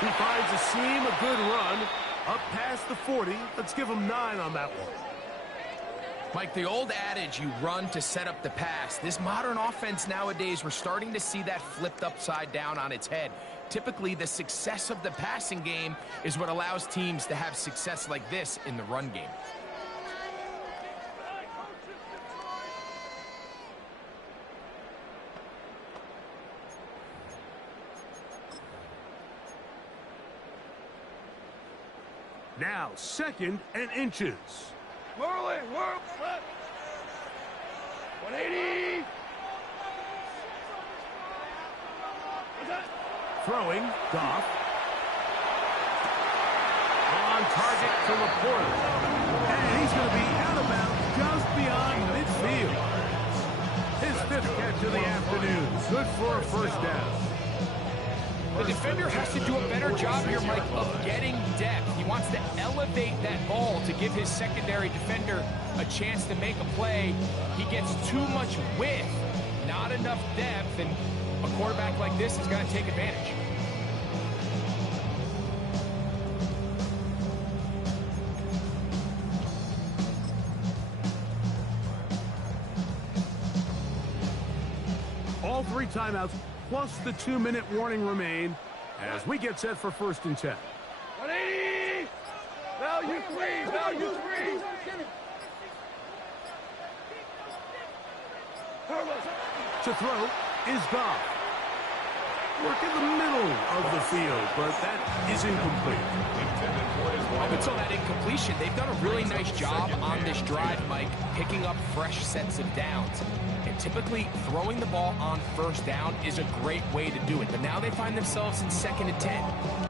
He finds a seam, a good run, up past the 40. Let's give him 9 on that one. Mike, the old adage, you run to set up the pass. This modern offense nowadays, we're starting to see that flipped upside down on its head. Typically, the success of the passing game is what allows teams to have success like this in the run game. Now, 2nd and inches. Whirling, whirl. 180. Throwing, Goff. On target to Laporta. And he's going to be out of bounds just beyond midfield. His 5th catch of the afternoon. Good for a first down. The defender has to do a better job here, Mike, of getting depth. He wants to elevate that ball to give his secondary defender a chance to make a play. He gets too much width, not enough depth, and a quarterback like this is going to take advantage. All 3 timeouts plus the 2-minute warning remain as we get set for 1st and 10. 180. Value 3. Value 3. To throw is Goff. Work in the middle of the field, but that is incomplete. Up until that incompletion, they've done a really nice job on this drive, Mike, picking up fresh sets of downs. And typically, throwing the ball on first down is a great way to do it. But now they find themselves in 2nd and 10.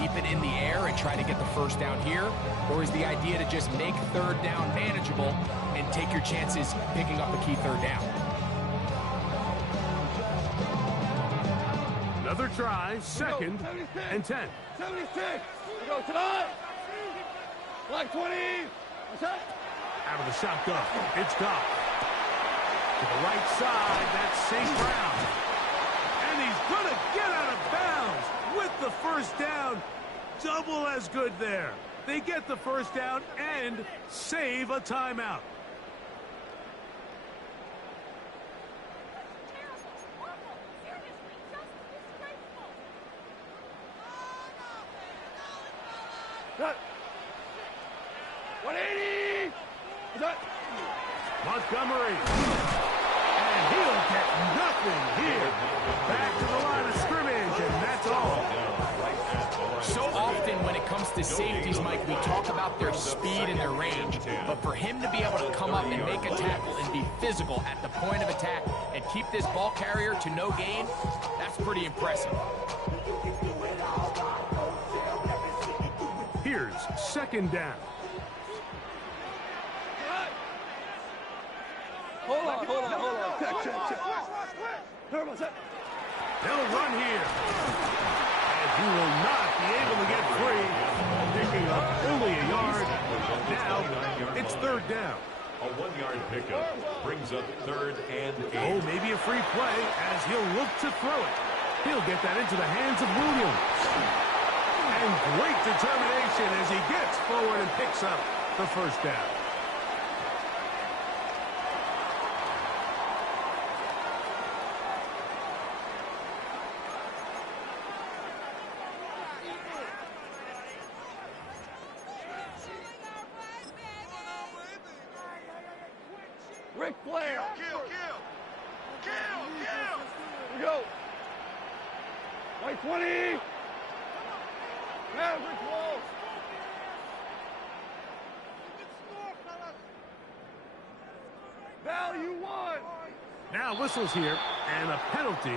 Keep it in the air and try to get the first down here? Or is the idea to just make 3rd down manageable and take your chances picking up a key 3rd down? Another try, 2nd and 10. 76. We go tonight. Like 20. What's that? Out of the shotgun, it's Goff. To the right side, that's St. Brown. And he's going to get out of bounds with the first down. Double as good there. They get the first down and save a timeout. Cut. 180. What's that? Montgomery. And he'll get nothing here. Back to the line of scrimmage, and that's all. So often when it comes to safeties, Mike, we talk about their speed and their range. But for him to be able to come up and make a tackle and be physical at the point of attack and keep this ball carrier to no gain, that's pretty impressive. Here's 2nd down. Hold on. Check. Turbo, set. They'll run here. And he will not be able to get free. Picking up only a yard. Now it's 3rd down. A 1-yard pickup brings up 3rd and 8. Oh, maybe a free play as he'll look to throw it. He'll get that into the hands of Williams. And great determination as he gets forward and picks up the first down. Ric Flair. Kill. Here we go. White 20. Maverick Wolf. Value 1. Now whistles here, and a penalty.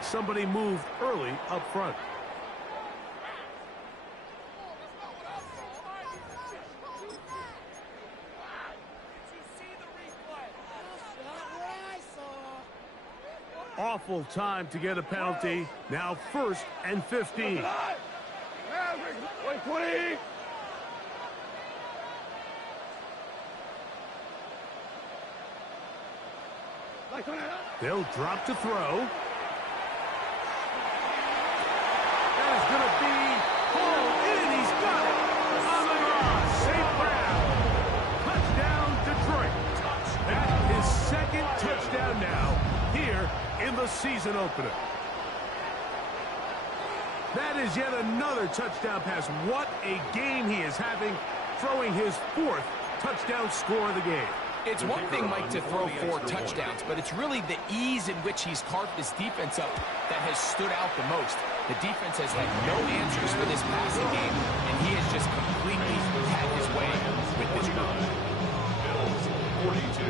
Somebody moved early up front. Awful time to get a penalty. Now 1st and 15. Maverick, white 20. They'll drop to throw. That is going to be hauled in. He's got it. On the run, St. Brown. Touchdown, Detroit. That is 2nd touchdown now here in the season opener. That is yet another touchdown pass. What a game he is having, throwing his 4th touchdown score of the game. It's one thing, Mike, to throw 4 touchdowns, but it's really the ease in which he's carved his defense up that has stood out the most. The defense has had no answers for this passing game, and he has just completely had his way with this group. Bills 42.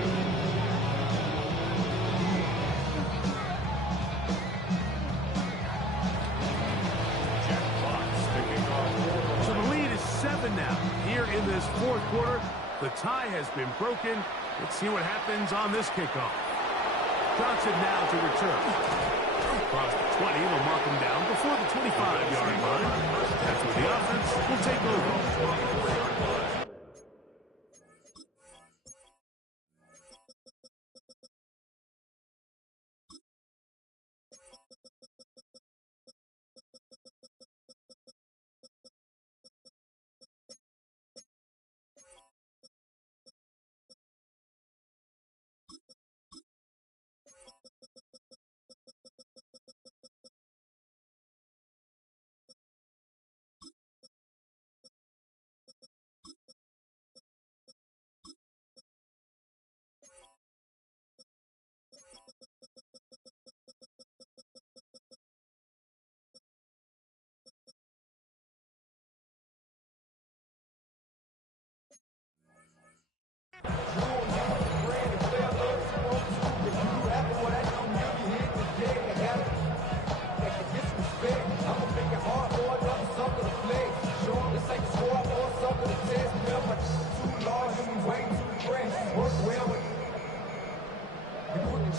Jack Fox picking off. So the lead is 7 now. Here in this 4th quarter, the tie has been broken. Let's see what happens on this kickoff. Johnson now to return. Across the 20, will mark him down before the 25-yard line. That's where the offense will take over.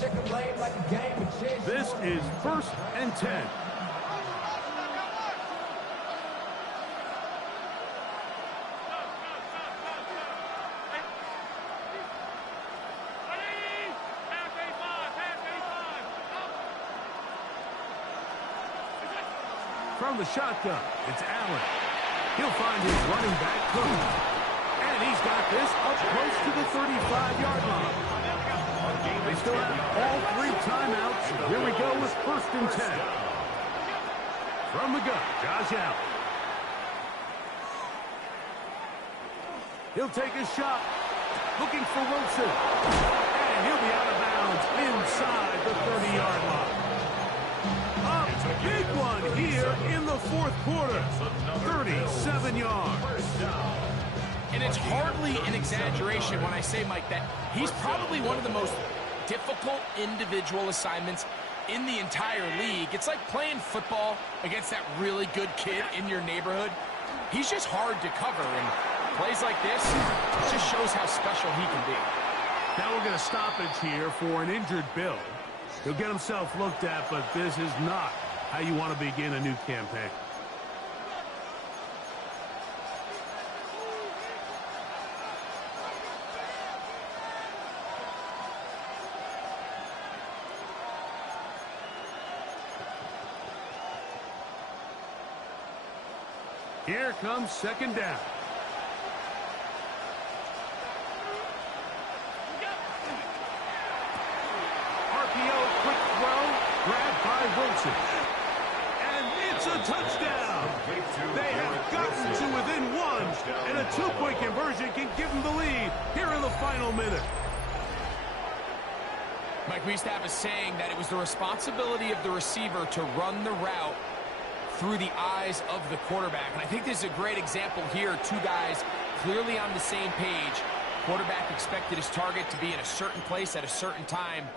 This is 1st and 10. From the shotgun, it's Allen. He'll find his running back, Cook. And he's got this up close to the 35-yard line. They still have all 3 timeouts. Here we go with 1st and 10. From the gun, Josh Allen. He'll take a shot, looking for Wilson. And he'll be out of bounds inside the 30-yard line. A big one here in the 4th quarter. 37 yards. And it's hardly an exaggeration when I say, Mike, that he's probably one of the most difficult individual assignments in the entire league. It's like playing football against that really good kid in your neighborhood. He's just hard to cover, and plays like this just shows how special he can be. Now we're going to stoppage here for an injured Bill. He'll get himself looked at, but this is not how you want to begin a new campaign. Here comes 2nd down. RPO, quick throw, grabbed by Wilson. And it's a touchdown. They have gotten to within 1, and a 2-point conversion can give them the lead here in the final minute. Mike, we used to have a saying that it was the responsibility of the receiver to run the route through the eyes of the quarterback. And I think this is a great example here. 2 guys clearly on the same page. Quarterback expected his target to be in a certain place at a certain time.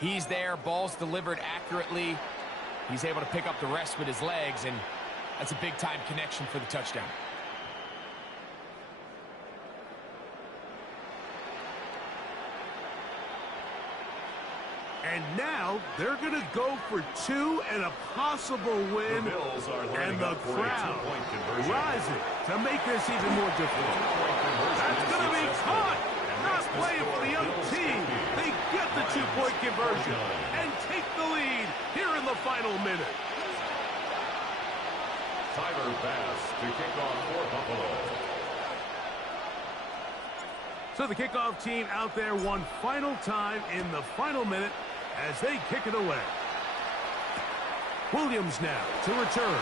He's there, ball's delivered accurately. He's able to pick up the rest with his legs, and that's a big-time connection for the touchdown. And now they're going to go for 2 and a possible win. And the crowd rising to make this even more difficult. That's going to be caught. Not playing for the young team. They get the 2-point conversion and take the lead here in the final minute. Tyler Bass to kick off for Buffalo. So the kickoff team out there one final time in the final minute as they kick it away. Williams now to return.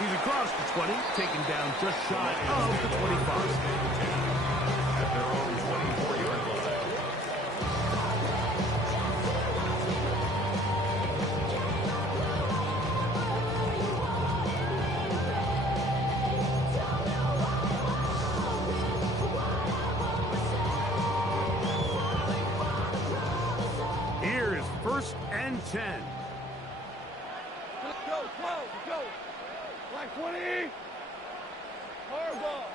He's across the 20, taken down just shy of the 25. At their own 24-yard line. Here is 1st and 10. Let's go, let's go. Like 20. Hard ball.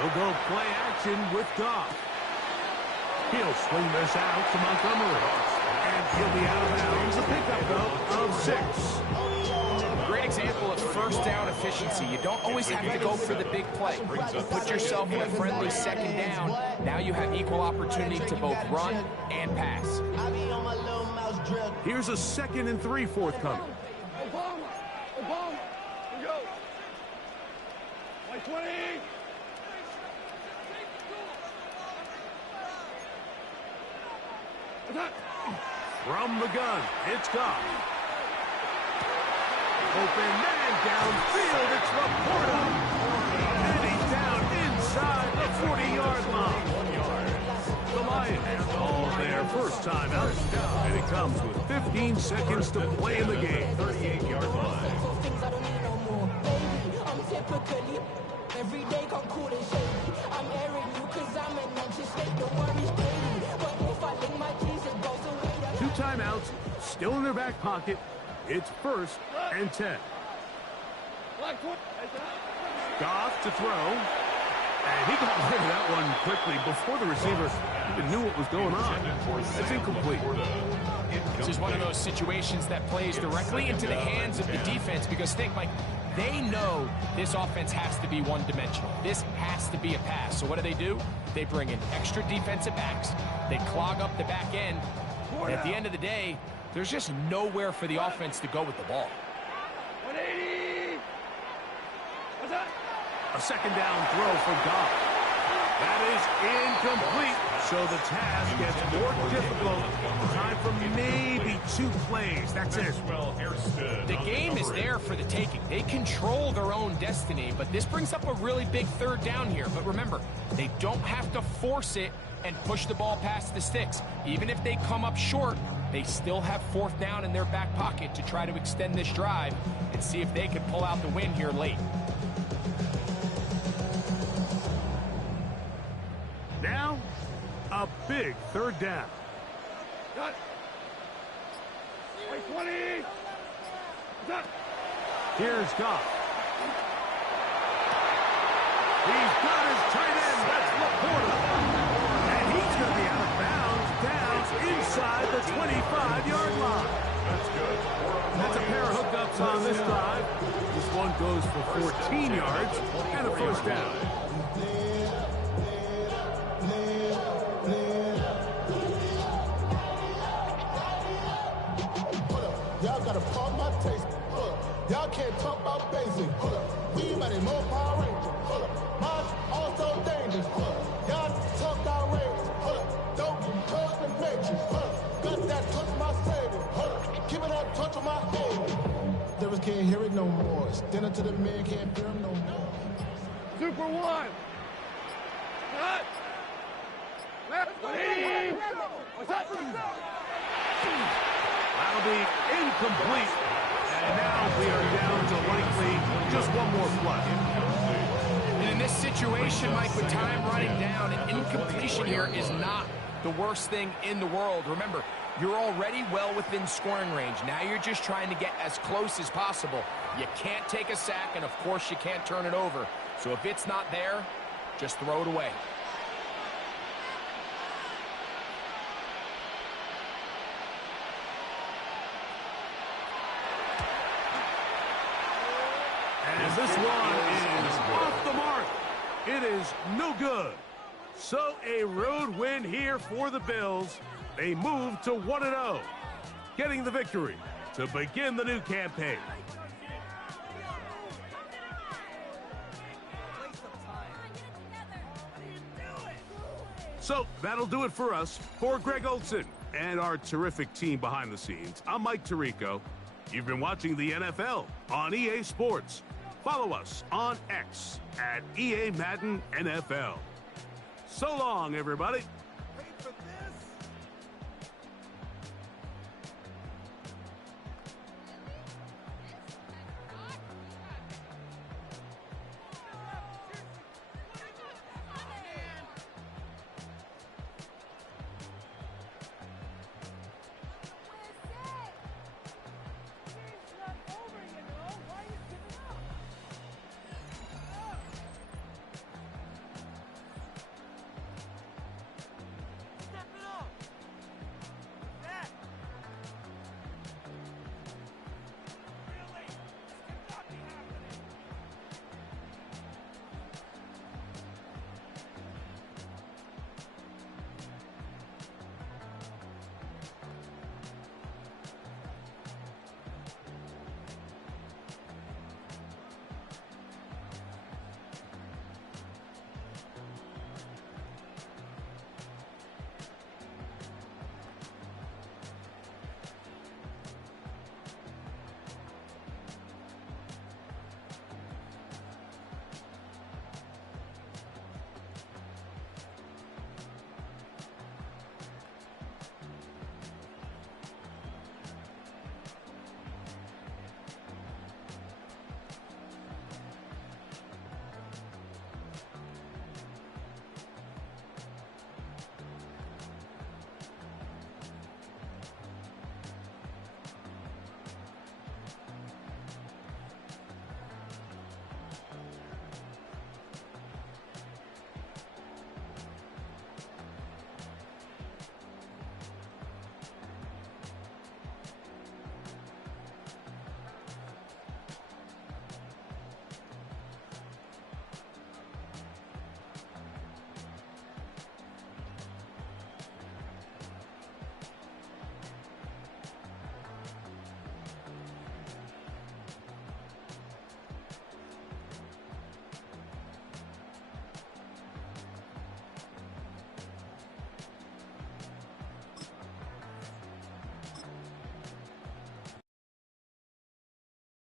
He'll go play action with Goff. He'll swing this out to Montgomery. And he'll be out of bounds. A pickup, though, of 6. Great example of 1st down efficiency. You don't always have to go for the big play. Put yourself in a friendly 2nd down. Now you have equal opportunity to both run and pass. Here's a 2nd and 3 forthcoming. Obama. We go. Like 20. From the gun, it's Goff. Open man downfield, it's Laporta. And he's down inside the 40-yard line. The Lions call their first time out. And it comes with 15 seconds to play in the game. 38-yard line. Every day come cool and shady. I'm airing you cause I'm an anxious state. Don't worry, steady. But if I link my keys, it goes away. 2 timeouts, still in their back pocket. It's 1st and 10. Goff to throw. And he got rid of that one quickly before the receiver even knew what was going on. That's incomplete. This is one of those situations that plays directly into the hands of the defense because think, Mike, they know this offense has to be one-dimensional. This has to be a pass. So what do? They bring in extra defensive backs. They clog up the back end. And at the end of the day, there's just nowhere for the offense to go with the ball. 180. What's that? A second down throw for Goff. That is incomplete. So the task gets more difficult. Time for maybe 2 plays. That's it. The game is there for the taking. They control their own destiny, but this brings up a really big third down here. But remember, they don't have to force it and push the ball past the sticks. Even if they come up short, they still have 4th down in their back pocket to try to extend this drive and see if they can pull out the win here late. Now, a big third down. Cut. Wait, 20. Cut. Here's Goff. He's got his tight end. That's Laporta. And he's going to be out of bounds down inside the 25-yard line. That's good. That's a pair of hookups on this drive. This one goes for 14 yards and a first down. Y'all gotta pump my taste. Y'all can't talk about basic. We mighty more Power Ranger. Mine also dangerous. Y'all talk outrageous. Don't get caught in the matrix. Got that touch of my savior. Keep it that touch of my head. Devils can't hear it no more. Stand up to the man, can't hear him no more. Super 1. Cut. Left. 180. What's that? That'll be incomplete. And now we are down to likely just one more play. And in this situation, Mike, with time running down, an incompletion here is not the worst thing in the world. Remember, you're already well within scoring range. Now you're just trying to get as close as possible. You can't take a sack, and of course you can't turn it over. So if it's not there, just throw it away. And this one is off the mark. It is no good. So a road win here for the Bills. They move to 1-0, getting the victory to begin the new campaign. So that'll do it for us. For Greg Olson and our terrific team behind the scenes, I'm Mike Tirico. You've been watching the NFL on EA Sports. Follow us on X at EA Madden NFL. So long, everybody.